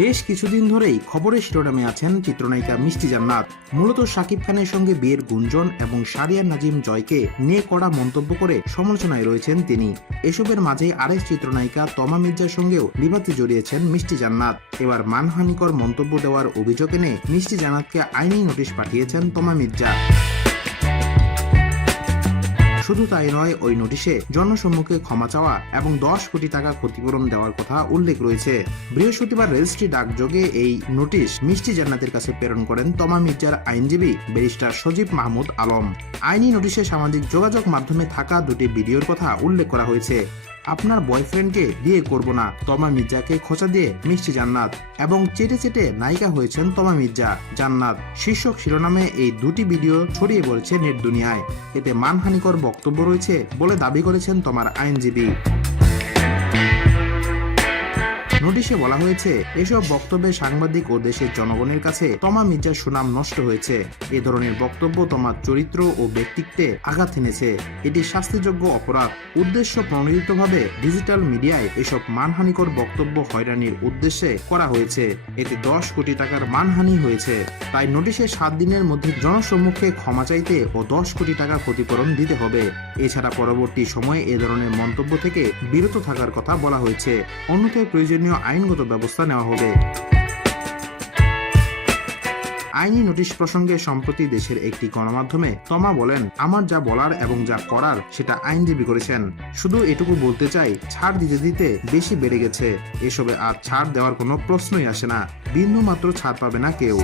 বেশ কিছুদিন ধরেই খবরের শিরোনামে আছেন চিত্রনায়িকা মিষ্টি জান্নাত। মূলত শাকিব খানের সঙ্গে বিয়ের গুঞ্জন এবং শারিয়ার নাজিম জয়কে নিয়ে কড়া মন্তব্য করে সমালোচনায় রয়েছেন তিনি। এসবের মাঝে আরেক চিত্রনায়িকা তমা মির্জার সঙ্গেও বিবাদে জড়িয়েছেন মিষ্টি জান্নাত। এবার মানহানিকর মন্তব্য দেওয়ার অভিযোগ এনে মিষ্টি জান্নাতকে আইনি নোটিশ পাঠিয়েছেন তমা মির্জা। শুধু তাই নয়, ওই নোটিশে জনসম্মুখে ক্ষমা চাওয়া এবং 10 কোটি টাকা ক্ষতিপূরণ দেওয়ার কথা উল্লেখ রয়েছে। বৃহস্পতিবার রেজিস্ট্রি ডাকযোগে এই নোটিশ মিষ্টি জান্নাতের কাছে প্রেরণ করেন তমা মির্জার আইনজীবী ব্যারিস্টার সজীব মাহমুদ আলম। আইনি নোটিশে সামাজিক যোগাযোগ মাধ্যমে থাকা দুটি ভিডিওর কথা উল্লেখ করা হয়েছে। আপনার বয়ফ্রেন্ডকে বিয়ে করব না, তমা মির্জাকে খোঁচা দিয়ে মিষ্টি জান্নাত, এবং চেটে চেটে নায়িকা হয়েছেন তমা মির্জা জান্নাত শীর্ষক শিরোনামে এই দুটি ভিডিও ছড়িয়ে পড়েছে নেট দুনিয়ায়। এতে মানহানিকর বক্তব্য রয়েছে বলে দাবি করেছেন তমার আইনজীবী। নোটিশে বলা হয়েছে, এসব বক্তব্যে সাংবাদিক ও দেশের জনগণের কাছে তমা মির্জার সুনাম নষ্ট হয়েছে। এ ধরনের বক্তব্য তোমার চরিত্র ও ব্যক্তিত্বে আঘাত এনেছে। এটি শাস্তিযোগ্য অপরাধ। উদ্দেশ্য প্রণোদিতভাবে ডিজিটাল মিডিয়ায় এসব মানহানিকর বক্তব্য হয়রানির উদ্দেশ্যে করা হয়েছে। এতে 10 কোটি টাকার মানহানি হয়েছে। তাই নোটিশে 7 দিনের মধ্যে জনসম্মুখে ক্ষমা চাইতে ও 10 কোটি টাকা ক্ষতিপূরণ দিতে হবে। এছাড়া পরবর্তী সময়ে এ ধরনের মন্তব্য থেকে বিরত থাকার কথা বলা হয়েছে। অন্যথায় প্রয়োজনীয় আইনগত ব্যবস্থা নেওয়া হবে। আইনি নোটিশ প্রসঙ্গে সম্প্রতি দেশের একটি গণমাধ্যমে তমা বলেন, আমার যা বলার এবং যা করার সেটা আইনজীবী করেছেন। শুধু এটুকু বলতে চাই, ছাড় দিতে দিতে বেশি বেড়ে গেছে। এসবে আর ছাড় দেওয়ার কোনো প্রশ্নই আসে না। বিন্দু মাত্র ছাড় পাবে না কেউ।